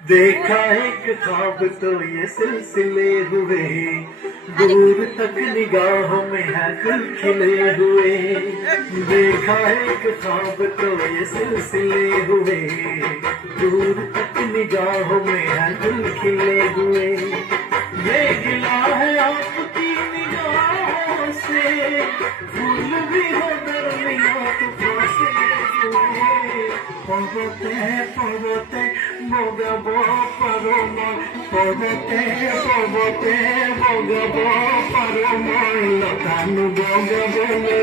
देखा एक ख्वाब तो ये सिलसिले हुए, दूर तक निगाहों में है गुल खिले हुए। देखा एक ख्वाब तो ये सिलसिले हुए, दूर तक निगाहों में है गुल खिले हुए। ये गिला है आपकी निगाहों से, फूल भी हो दरमियां तूफान से हुए। पर्वते पर्वते বগাব পাৰো মই, পৰ্বতে পৰ্বতে বগাব পাৰো মই, লতানো বগাবলৈ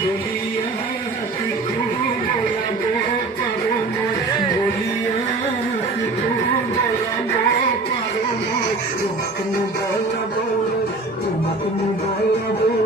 বলিয়া শিশু বলাব পাৰো মই, বলিয়া শিশু বলাব পাৰো মই, তোমাকনো বলাবলৈ তোমাকনো বলাবলৈ।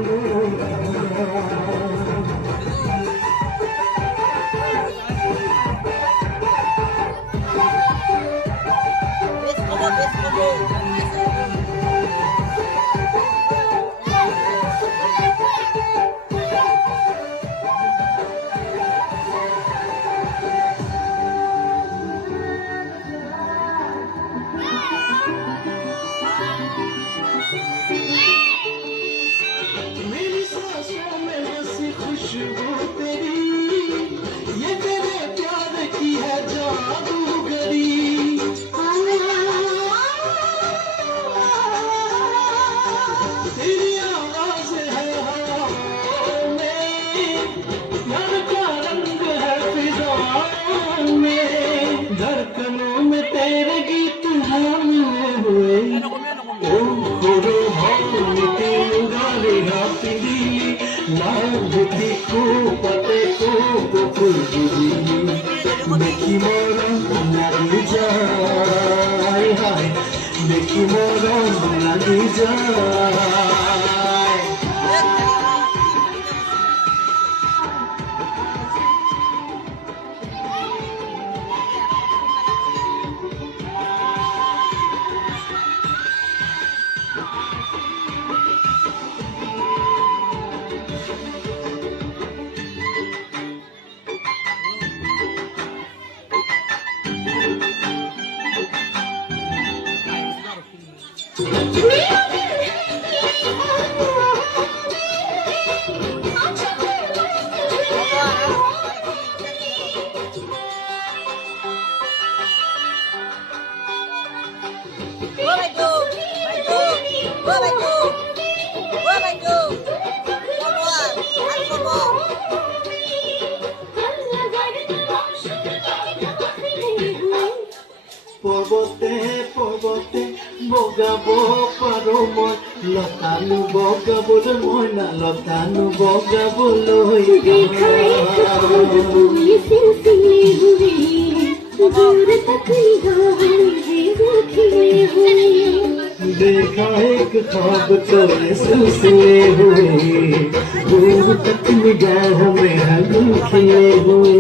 धड़कनों में तेरे गीत हामिले हुए, देखी मोरम लगी जाए, देखी मोरम लगी जाए। পৰ্বতে পৰ্বতে বগাব পাৰো মই, লতানো বগাবলৈ মই না, লতানো বগাবলৈ। देखा एक ख्वाब तो ये सिलसिले हुए, दूर तक निगाहों में है गुल खिले हुए।